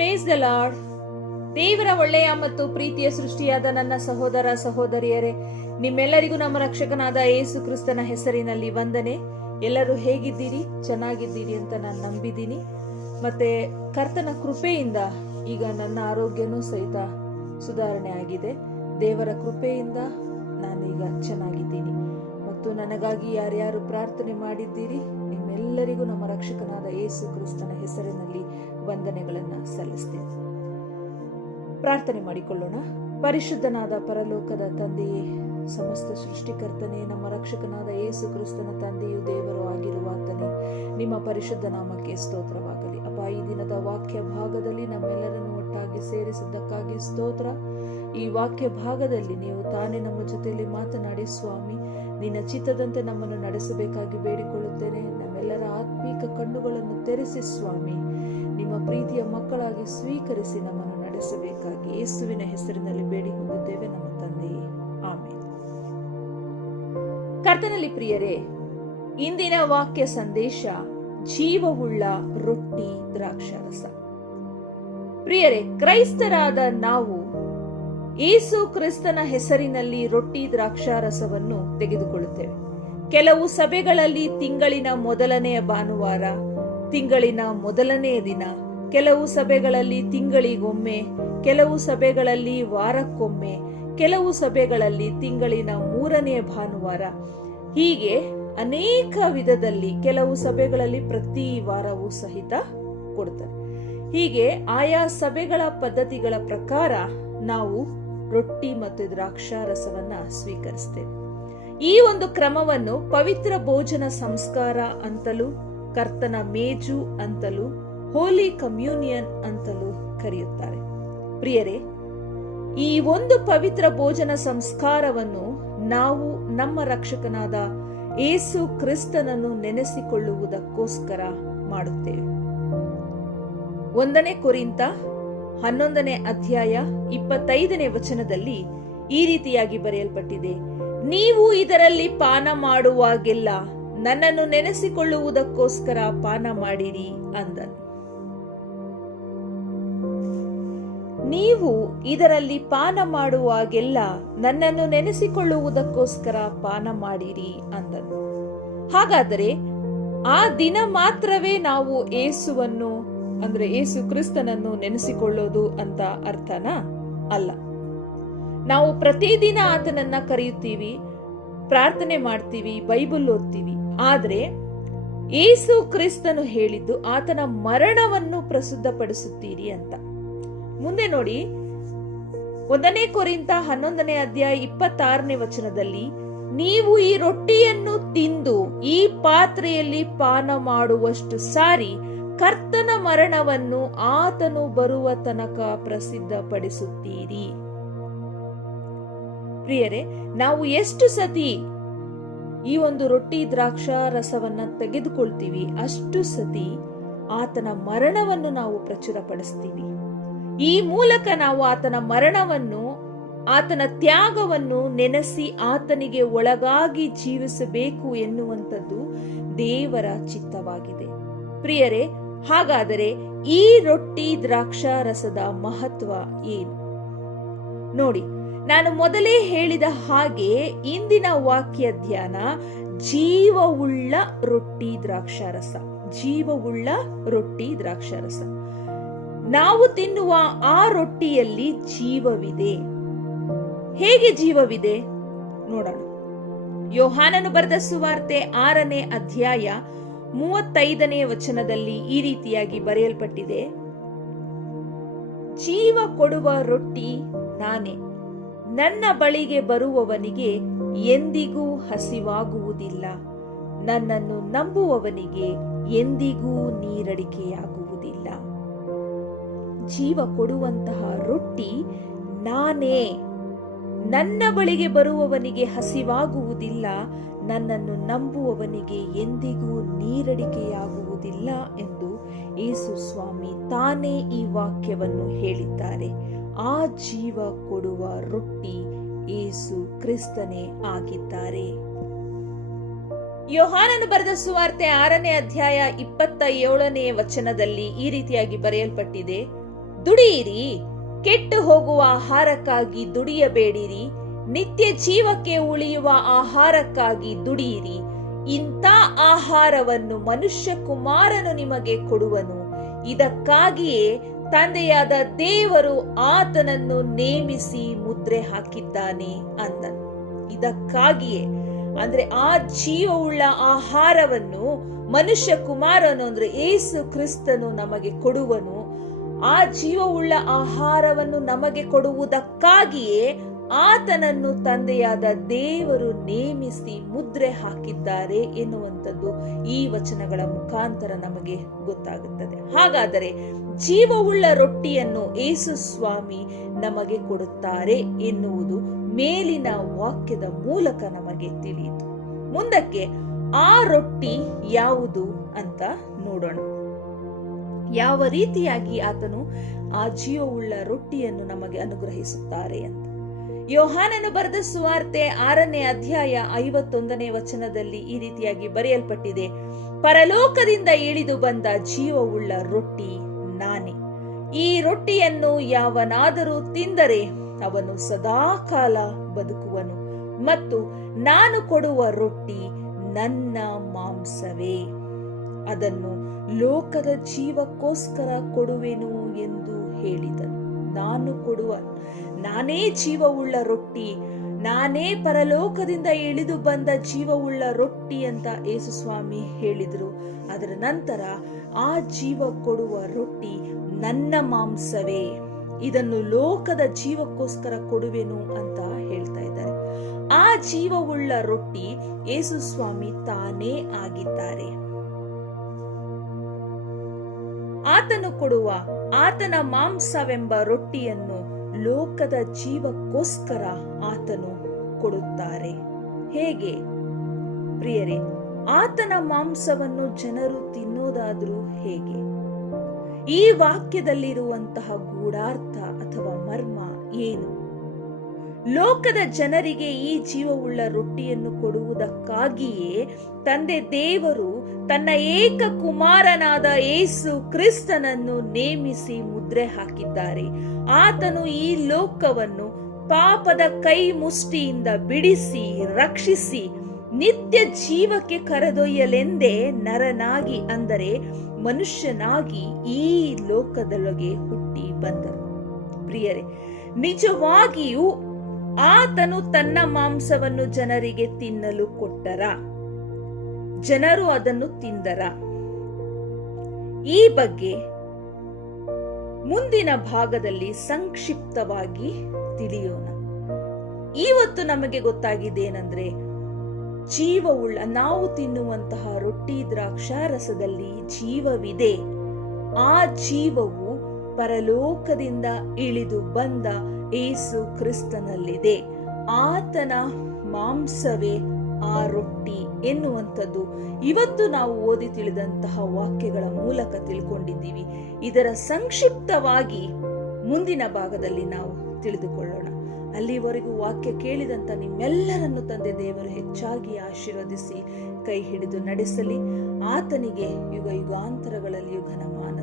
Praise the lord ದೇವರ ಒಳ್ಳೆಯ ಮತ್ತು ಪ್ರೀತಿಯ ಸೃಷ್ಟಿಯಾದ ನನ್ನ ಸಹೋದರ ಸಹೋದರಿಯರೇ, ನಿಮ್ಮೆಲ್ಲರಿಗೂ ನಮ್ಮ ರಕ್ಷಕನಾದ ಯೇಸು ಕ್ರಿಸ್ತನ ಹೆಸರಿನಲ್ಲಿ ವಂದನೆ. ಎಲ್ಲರೂ ಹೇಗಿದ್ದೀರಿ? ಚೆನ್ನಾಗಿದ್ದೀರಿ ಅಂತ ನಾನು ನಂಬಿದ್ದೀನಿ. ಮತ್ತೆ ಕರ್ತನ ಕೃಪೆಯಿಂದ ಈಗ ನನ್ನ ಆರೋಗ್ಯನೂ ಸಹಿತ ಸುಧಾರಣೆ ಆಗಿದೆ. ದೇವರ ಕೃಪೆಯಿಂದ ನಾನೀಗ ಚೆನ್ನಾಗಿದ್ದೀನಿ. ಮತ್ತು ನನಗಾಗಿ ಯಾರ್ಯಾರು ಪ್ರಾರ್ಥನೆ ಮಾಡಿದ್ದೀರಿ? ನಿಮ್ಮೆಲ್ಲರಿಗೂ ನಮ್ಮ ರಕ್ಷಕನಾದ ಯೇಸು ಕ್ರಿಸ್ತನ ಹೆಸರಿನಲ್ಲಿ ವಂದನೆಗಳನ್ನು ಸಲ್ಲಿಸ್ತೇವೆ. ಪ್ರಾರ್ಥನೆ ಮಾಡಿಕೊಳ್ಳೋಣ. ಪರಿಶುದ್ಧನಾದ ಪರಲೋಕದ ತಂದೆಯೇ, ಸಮಸ್ತ ಸೃಷ್ಟಿಕರ್ತನೇ, ನಮ್ಮ ರಕ್ಷಕನಾದ ಯೇಸು ಕ್ರಿಸ್ತನ ತಂದೆಯು ದೇವರು ಆಗಿರುವ ಆತನೇ, ನಿಮ್ಮ ಪರಿಶುದ್ಧ ನಾಮಕ್ಕೆ ಸ್ತೋತ್ರವಾಗಲಿ. ಅಪ್ಪ ಈ ದಿನದ ವಾಕ್ಯ ಭಾಗದಲ್ಲಿ ನಮ್ಮೆಲ್ಲರನ್ನು ಒಟ್ಟಾಗಿ ಸೇರಿಸಿದ್ದಕ್ಕಾಗಿ ಸ್ತೋತ್ರ. ಈ ವಾಕ್ಯ ಭಾಗದಲ್ಲಿ ನೀವು ತಾನೇ ನಮ್ಮ ಜೊತೆಯಲ್ಲಿ ಮಾತನಾಡಿ, ಸ್ವಾಮಿ ನಿನ್ನ ಚಿತ್ತದಂತೆ ನಮ್ಮನ್ನು ನಡೆಸಬೇಕಾಗಿ ಬೇಡಿಕೊಳ್ಳುತ್ತೇನೆ. ನಮ್ಮೆಲ್ಲರ ಆತ್ಮೀಕ ಕಣ್ಣುಗಳನ್ನು ತೆರೆಸಿ ಸ್ವಾಮಿ. ನಿಮ್ಮ ಪ್ರೀತಿಯ ಮಕ್ಕಳಾಗಿ ಸ್ವೀಕರಿಸಿ ನಮ್ಮನ್ನು ನಡೆಸಬೇಕಾಗಿ ಯೇಸುವಿನ ಹೆಸರಿನಲ್ಲಿ ಬೇಡಿಕೊಳ್ಳುತ್ತೇವೆ ನಮ್ಮ ತಂದೆಯೇ. ಆಮೇಲೆ ಕರ್ತನಲ್ಲಿ ಪ್ರಿಯರೇ, ಇಂದಿನ ವಾಕ್ಯ ಸಂದೇಶ, ಜೀವವುಳ್ಳ ರೊಟ್ಟಿ ದ್ರಾಕ್ಷಾರಸ. ಪ್ರಿಯರೇ, ಕ್ರೈಸ್ತರಾದ ನಾವು ಯೇಸು ಕ್ರಿಸ್ತನ ಹೆಸರಿನಲ್ಲಿ ರೊಟ್ಟಿ ದ್ರಾಕ್ಷಾರಸವನ್ನು ತೆಗೆದುಕೊಳ್ಳುತ್ತೇವೆ. ಕೆಲವು ಸಭೆಗಳಲ್ಲಿ ತಿಂಗಳಿನ ಮೊದಲನೆಯ ಭಾನುವಾರ, ತಿಂಗಳಿನ ಮೊದಲನೆಯ ದಿನ, ಕೆಲವು ಸಭೆಗಳಲ್ಲಿ ತಿಂಗಳಿಗೊಮ್ಮೆ, ಕೆಲವು ಸಭೆಗಳಲ್ಲಿ ವಾರಕ್ಕೊಮ್ಮೆ, ಕೆಲವು ಸಭೆಗಳಲ್ಲಿ ತಿಂಗಳಿನ ಮೂರನೆಯ ಭಾನುವಾರ. ಹೀಗೆ ಅನೇಕ ವಿಧದಲ್ಲಿ ಕೆಲವು ಸಭೆಗಳಲ್ಲಿ ಪ್ರತಿ ವಾರವೂ ಸಹಿತ ಕೊಡ್ತಾರೆ ಹೀಗೆ ಆಯಾ ಸಭೆಗಳ ಪದ್ಧತಿಗಳ ಪ್ರಕಾರ ನಾವು ರೊಟ್ಟಿ ಮತ್ತು ದ್ರಾಕ್ಷಾರಸವನ್ನ ಸ್ವೀಕರಿಸ್ತೇವೆ. ಈ ಒಂದು ಕ್ರಮವನ್ನು ಪವಿತ್ರ ಭೋಜನ ಸಂಸ್ಕಾರ ಅಂತಲೂ, ಕರ್ತನ ಮೇಜು ಅಂತಲೂ ಹೋಲಿ ಕಮ್ಯೂನಿಯನ್ ಅಂತಲೂ ಕರೆಯುತ್ತಾರೆ. ಪ್ರಿಯರೇ, ಈ ಒಂದು ಪವಿತ್ರ ಭೋಜನ ಸಂಸ್ಕಾರವನ್ನು ನಾವು ನಮ್ಮ ರಕ್ಷಕನಾದ ಏಸು ಕ್ರಿಸ್ತನನ್ನು ನೆನೆಸಿಕೊಳ್ಳುವುದಕ್ಕೋಸ್ಕರ ಮಾಡುತ್ತೇವೆ. ಒಂದನೇ ಕೊರಿಂತ ಹನ್ನೊಂದನೇ ಅಧ್ಯಾಯ ಇಪ್ಪತ್ತೈದನೇ ವಚನದಲ್ಲಿ ಈ ರೀತಿಯಾಗಿ ಬರೆಯಲ್ಪಟ್ಟಿದೆ. ನೀವು ಇದರಲ್ಲಿ ಪಾನ ಮಾಡುವಾಗೆಲ್ಲ ನನ್ನನ್ನು ನೆನೆಸಿಕೊಳ್ಳುವುದಕ್ಕೋಸ್ಕರ ಪಾನ ಮಾಡಿರಿ ಅಂದನು. ನೀವು ಇದರಲ್ಲಿ ಪಾನ ಮಾಡುವಾಗೆಲ್ಲ ನನ್ನನ್ನು ನೆನೆಸಿಕೊಳ್ಳುವುದಕ್ಕೋಸ್ಕರ ಪಾನ ಮಾಡಿರಿ ಅಂದನು. ಹಾಗಾದರೆ ಆ ದಿನ ಮಾತ್ರವೇ ನಾವು ಏಸುವನ್ನು ಅಂದ್ರೆ ಏಸು ಕ್ರಿಸ್ತನನ್ನು ನೆನೆಸಿಕೊಳ್ಳೋದು ಅಂತ ಅರ್ಥನಾ? ಅಲ್ಲ. ನಾವು ಪ್ರತಿದಿನ ಆತನನ್ನ ಕರೆಯುತ್ತೀವಿ, ಪ್ರಾರ್ಥನೆ ಮಾಡ್ತೀವಿ, ಬೈಬಲ್ ಓದ್ತೀವಿ. ಆದ್ರೆ ಏಸು ಕ್ರಿಸ್ತನು ಹೇಳಿದ್ದು ಆತನ ಮರಣವನ್ನು ಪ್ರಸಿದ್ಧಪಡಿಸುತ್ತೀರಿ ಅಂತ. ಮುಂದೆ ನೋಡಿ, ಒಂದನೇ ಕೊರಿಂತ ಹನ್ನೊಂದನೇ ಅಧ್ಯಾಯ ಇಪ್ಪತ್ತಾರನೇ ವಚನದಲ್ಲಿ, ನೀವು ಈ ರೊಟ್ಟಿಯನ್ನು ತಿಂದು ಈ ಪಾತ್ರೆಯಲ್ಲಿ ಪಾನ ಮಾಡುವಷ್ಟು ಸಾರಿ ಕರ್ತನ ಮರಣವನ್ನು ಆತನು ಬರುವ ತನಕ ಪ್ರಸಿದ್ಧಪಡಿಸುತ್ತೀರಿ. ಪ್ರಿಯರೇ, ನಾವು ಎಷ್ಟು ಸತಿ ಈ ಒಂದು ರೊಟ್ಟಿ ದ್ರಾಕ್ಷಾ ರಸವನ್ನ ತೆಗೆದುಕೊಳ್ತೀವಿ, ಅಷ್ಟು ಸತಿ ಆತನ ಮರಣವನ್ನು ನಾವು ಪ್ರಚುರಪಡಿಸ್ತೀವಿ. ಈ ಮೂಲಕ ನಾವು ಆತನ ಮರಣವನ್ನು, ಆತನ ತ್ಯಾಗವನ್ನು ನೆನೆಸಿ ಆತನಿಗೆ ಒಳಗಾಗಿ ಜೀವಿಸಬೇಕು ಎನ್ನುವಂಥದ್ದು ದೇವರ ಚಿತ್ತವಾಗಿದೆ. ಪ್ರಿಯರೇ ಹಾಗಾದರೆ ಈ ರೊಟ್ಟಿ ದ್ರಾಕ್ಷಾರಸದ ಮಹತ್ವ ಏನು? ನೋಡಿ, ನಾನು ಮೊದಲೇ ಹೇಳಿದ ಹಾಗೆ ಇಂದಿನ ವಾಕ್ಯ ಧ್ಯಾನ ಜೀವವುಳ್ಳ ರೊಟ್ಟಿ ದ್ರಾಕ್ಷಾರಸ. ಜೀವವುಳ್ಳ ರೊಟ್ಟಿ ದ್ರಾಕ್ಷಾರಸ. ನಾವು ತಿನ್ನುವ ಆ ರೊಟ್ಟಿಯಲ್ಲಿ ಜೀವವಿದೆ. ಹೇಗೆ ಜೀವವಿದೆ? ನೋಡೋಣ. ಯೋಹಾನನು ಬರೆದ ಸುವಾರ್ತೆ ಆರನೇ ಅಧ್ಯಾಯ ಮೂವತ್ತೈದನೇ ವಚನದಲ್ಲಿ ಈ ರೀತಿಯಾಗಿ ಬರೆಯಲ್ಪಟ್ಟಿದೆ. ಜೀವ ಕೊಡುವ ರೊಟ್ಟಿ ನಾನೇ. ನನ್ನ ಬಳಿಗೆ ಬರುವವನಿಗೆ ಎಂದಿಗೂ ಹಸಿವಾಗುವುದಿಲ್ಲ. ನನ್ನನ್ನು ನಂಬುವವನಿಗೆ ಎಂದಿಗೂ ನೀರಡಿಕೆಯಾಗುವುದಿಲ್ಲ. ಜೀವ ಕೊಡುವಂತಹ ರೊಟ್ಟಿ ನಾನೇ. ನನ್ನ ಬಳಿಗೆ ಬರುವವನಿಗೆ ಹಸಿವಾಗುವುದಿಲ್ಲ, ನನ್ನನ್ನು ನಂಬುವವನಿಗೆ ಎಂದಿಗೂ ನೀರಡಿಕೆಯಾಗುವುದಿಲ್ಲ ಎಂದು ಯೇಸು ಸ್ವಾಮಿ ತಾನೇ ಈ ವಾಕ್ಯವನ್ನು ಹೇಳಿದ್ದಾರೆ. ಆ ಜೀವ ಕೊಡುವ ರೊಟ್ಟಿ ಏಸು ಕ್ರಿಸ್ತನೇ ಆಗಿದ್ದಾರೆ. ಯೋಹಾನನು ಬರೆದ ಸುವಾರ್ತೆ ಆರನೇ ಅಧ್ಯಾಯ ಇಪ್ಪತ್ತ ಏಳನೇ ವಚನದಲ್ಲಿ ಈ ರೀತಿಯಾಗಿ ಬರೆಯಲ್ಪಟ್ಟಿದೆ. ದುಡಿಯಿರಿ ಕೆಟ್ಟು ಹೋಗುವ ಆಹಾರಕ್ಕಾಗಿ ದುಡಿಯಬೇಡಿರಿ. ನಿತ್ಯ ಜೀವಕ್ಕೆ ಉಳಿಯುವ ಆಹಾರಕ್ಕಾಗಿ ದುಡಿಯಿರಿ. ಇಂಥ ಆಹಾರವನ್ನು ಮನುಷ್ಯ ಕುಮಾರನು ನಿಮಗೆ ಕೊಡುವನು. ಇದಕ್ಕಾಗಿಯೇ ತಂದೆಯಾದ ದೇವರು ಆತನನ್ನು ನೇಮಿಸಿ ಮುದ್ರೆ ಹಾಕಿದ್ದಾನೆ ಅಂದನು. ಇದಕ್ಕಾಗಿಯೇ, ಅಂದ್ರೆ ಆ ಜೀವವುಳ್ಳ ಆಹಾರವನ್ನು ಮನುಷ್ಯ ಕುಮಾರನು ಅಂದ್ರೆ ಏಸು ಕ್ರಿಸ್ತನು ನಮಗೆ ಕೊಡುವನು. ಆ ಜೀವವುಳ್ಳ ಆಹಾರವನ್ನು ನಮಗೆ ಕೊಡುವುದಕ್ಕಾಗಿಯೇ ಆತನನ್ನು ತಂದೆಯಾದ ದೇವರು ನೇಮಿಸಿ ಮುದ್ರೆ ಹಾಕಿದ್ದಾರೆ ಎನ್ನುವಂಥದ್ದು ಈ ವಚನಗಳ ಮುಖಾಂತರ ನಮಗೆ ಗೊತ್ತಾಗುತ್ತದೆ. ಹಾಗಾದರೆ ಜೀವವುಳ್ಳ ರೊಟ್ಟಿಯನ್ನು ಏಸು ಸ್ವಾಮಿ ನಮಗೆ ಕೊಡುತ್ತಾರೆ ಎನ್ನುವುದು ಮೇಲಿನ ವಾಕ್ಯದ ಮೂಲಕ ನಮಗೆ ತಿಳಿಯಿತು. ಮುಂದಕ್ಕೆ ಆ ರೊಟ್ಟಿ ಯಾವುದು ಅಂತ ನೋಡೋಣ. ಯಾವ ರೀತಿಯಾಗಿ ಆತನು ಆ ಜೀವವುಳ್ಳ ರೊಟ್ಟಿಯನ್ನು ನಮಗೆ ಅನುಗ್ರಹಿಸುತ್ತಾರೆ ಅಂತ. ಯೋಹಾನನು ಬರೆದ ಸುವಾರ್ತೆ ಆರನೇ ಅಧ್ಯಾಯ ಐವತ್ತೊಂದನೇ ವಚನದಲ್ಲಿ ಈ ರೀತಿಯಾಗಿ ಬರೆಯಲ್ಪಟ್ಟಿದೆ, ಪರಲೋಕದಿಂದ ಇಳಿದು ಬಂದ ಜೀವವುಳ್ಳ ರೊಟ್ಟಿ ನಾನೇ. ಈ ರೊಟ್ಟಿಯನ್ನು ಯಾವನಾದರೂ ತಿಂದರೆ ಅವನು ಸದಾಕಾಲ ಬದುಕುವನು ಮತ್ತು ನಾನು ಕೊಡುವ ರೊಟ್ಟಿ ನನ್ನ ಮಾಂಸವೇ. ಅದನ್ನು ಲೋಕದ ಜೀವಕ್ಕೋಸ್ಕರ ಕೊಡುವೆನು ಎಂದು ಹೇಳಿದನು. ನಾನು ಕೊಡುವ, ನಾನೇ ಜೀವವುಳ್ಳ ರೊಟ್ಟಿ, ನಾನೇ ಪರಲೋಕದಿಂದ ಇಳಿದು ಬಂದ ಜೀವವುಳ್ಳ ರೊಟ್ಟಿ ಅಂತ ಯೇಸುಸ್ವಾಮಿ ಹೇಳಿದರು. ಅದರ ನಂತರ ಆ ಜೀವ ಕೊಡುವ ರೊಟ್ಟಿ ನನ್ನ ಮಾಂಸವೇ, ಇದನ್ನು ಲೋಕದ ಜೀವಕ್ಕೋಸ್ಕರ ಕೊಡುವೆನು ಅಂತ ಹೇಳ್ತಾ ಇದ್ದಾರೆ. ಆ ಜೀವವುಳ್ಳ ರೊಟ್ಟಿ ಯೇಸುಸ್ವಾಮಿ ತಾನೇ ಆಗಿದ್ದಾರೆ. ಆತನು ಕೊಡುವ ಆತನ ಮಾಂಸವೆಂಬ ರೊಟ್ಟಿಯನ್ನು ಲೋಕದ ಜೀವಕ್ಕೋಸ್ಕರ ಆತನು ಕೊಡುತ್ತಾರೆ. ಹೇಗೆ? ಪ್ರಿಯರೇ, ಆತನ ಮಾಂಸವನ್ನು ಜನರು ತಿನ್ನೋದಾದ್ರೂ ಹೇಗೆ? ಈ ವಾಕ್ಯದಲ್ಲಿರುವಂತಹ ಗೂಢಾರ್ಥ ಅಥವಾ ಮರ್ಮ ಏನು? ಲೋಕದ ಜನರಿಗೆ ಈ ಜೀವವುಳ್ಳ ರೊಟ್ಟಿಯನ್ನು ಕೊಡುವುದಕ್ಕಾಗಿಯೇ ತಂದೆ ದೇವರು ತನ್ನ ಏಕ ಕುಮಾರನಾದ ಏಸು ಕ್ರಿಸ್ತನನ್ನು ನೇಮಿಸಿ ಮುದ್ರೆ ಹಾಕಿದ್ದಾರೆ. ಆತನು ಈ ಲೋಕವನ್ನು ಪಾಪದ ಕೈ ಮುಷ್ಟಿಯಿಂದ ಬಿಡಿಸಿ, ರಕ್ಷಿಸಿ, ನಿತ್ಯ ಜೀವಕ್ಕೆ ಕರೆದೊಯ್ಯಲೆಂದೇ ನರನಾಗಿ ಅಂದರೆ ಮನುಷ್ಯನಾಗಿ ಈ ಲೋಕದೊಳಗೆ ಹುಟ್ಟಿ ಬಂದರು. ಪ್ರಿಯರೇ, ನಿಜವಾಗಿಯೂ ಆತನು ತನ್ನ ಮಾಂಸವನ್ನು ಜನರಿಗೆ ತಿನ್ನಲು ಕೊಟ್ಟರ. ಜನರು ಅದನ್ನು ತಿಂದರ. ಈ ಬಗ್ಗೆ ಮುಂದಿನ ಭಾಗದಲ್ಲಿ ಸಂಕ್ಷಿಪ್ತವಾಗಿ ತಿಳಿಯೋಣ. ಇವತ್ತು ನಮಗೆ ಗೊತ್ತಾಗಿದ್ದೇನೆಂದ್ರೆ ಜೀವವುಳ್ಳ ನಾವು ತಿನ್ನುವಂತಹ ರೊಟ್ಟಿ ದ್ರಾಕ್ಷಾರಸದಲ್ಲಿ ಜೀವವಿದೆ. ಆ ಜೀವವು ಪರಲೋಕದಿಂದ ಇಳಿದು ಬಂದ ಏಸು ಕ್ರಿಸ್ತನಲ್ಲಿದೆ. ಆತನ ಮಾಂಸವೇ ಆ ರೊಟ್ಟಿ ಎನ್ನುವಂಥದ್ದು. ಇವತ್ತು ನಾವು ಓದಿ ತಿಳಿದಂತಹ ವಾಕ್ಯಗಳ ಮೂಲಕ ತಿಳ್ಕೊಂಡಿದ್ದೀವಿ. ಇದರ ಸಂಕ್ಷಿಪ್ತವಾಗಿ ಮುಂದಿನ ಭಾಗದಲ್ಲಿ ನಾವು ತಿಳಿದುಕೊಳ್ಳೋಣ. ಅಲ್ಲಿವರೆಗೂ ವಾಕ್ಯ ಕೇಳಿದಂತ ನಿಮ್ಮೆಲ್ಲರನ್ನು ತಂದೆ ದೇವರು ಹೆಚ್ಚಾಗಿ ಆಶೀರ್ವದಿಸಿ ಕೈ ಹಿಡಿದು ನಡೆಸಲಿ. ಆತನಿಗೆ ಯುಗ ಯುಗಾಂತರಗಳಲ್ಲಿಯೂ ಘನಮಾನ